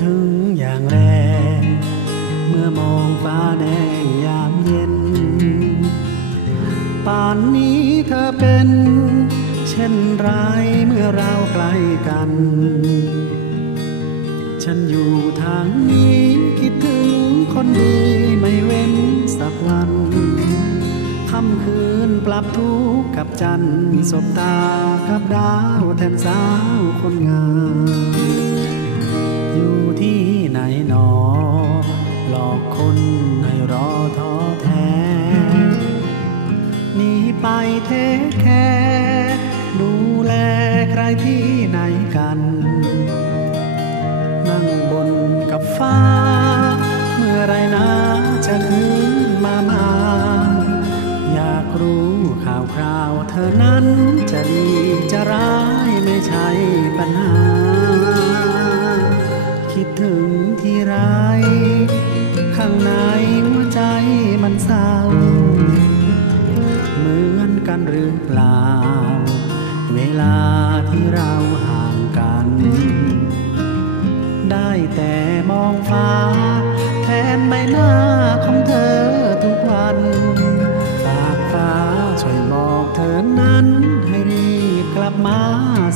ถึงอย่างแรง เมื่อมองฟ้าแดงยามเย็น ป่านนี้เธอเป็น เช่นไรเมื่อเราใกล้กัน ฉันอยู่ทางนี้คิดถึงคนดีไม่เว้นสักวันค่ำคืนปรับทุกข์กับจันทร์สบตากับดาวแทนสาวคนงาม เทคแคดูแลใครที่ไหนกัน นั่งบนกับฟ้า เมื่อไรนะจะคืนมามาอยากรู้ข่าวคราวเธอนั้นจะดีจะร้ายไม่ใช่ปัญหา คิดถึงที่ไร ข้างในหัวใจมันเศร้า กันหรือเปล่า เวลาที่เราห่างกัน ได้แต่มองฟ้า แทนใบหน้าของเธอทุกวัน ฝากฟ้าช่วยบอกเธอนั้น ให้รีบกลับมา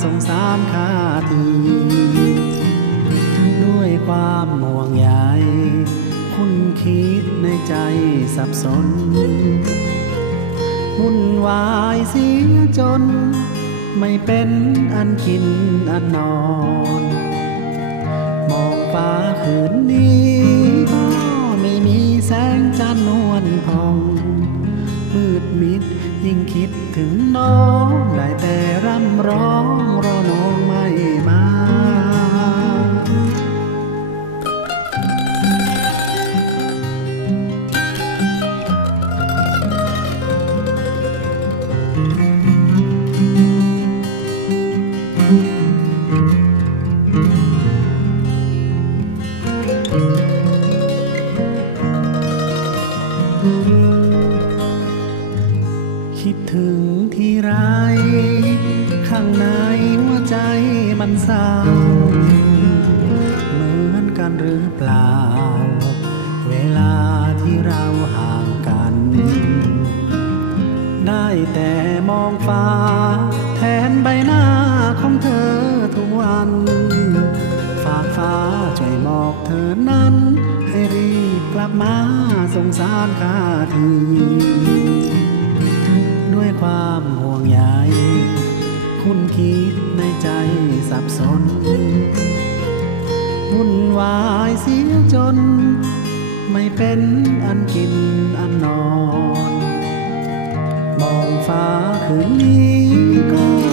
สงสารข้าทีด้วยความห่วงใยคุณคิดในใจสับสน วุ่นวายเสียจน ไม่เป็นอันกินอันนอน มองฟ้าคืนนี้ก็ไม่มีแสงจันทร์นวลพอง มืดมิดยิ่งคิดถึงน้องได้แต่ร่ำร้อง ข้างในหัวใจมันเศร้าเหมือนกันหรือเปล่า เวลาที่เราห่างกัน ได้แต่มองฟ้า แทนใบหน้าของเธอทุกวัน ฝากฟ้าช่วยบอกเธอนั้น ให้รีบกลับมาสงสารข้าที ความห่วงใยคุณคิดในใจสับสนวุ่นวายเสียจน ไม่เป็นอันกินอันนอน มองฟ้าคืนนี้ก็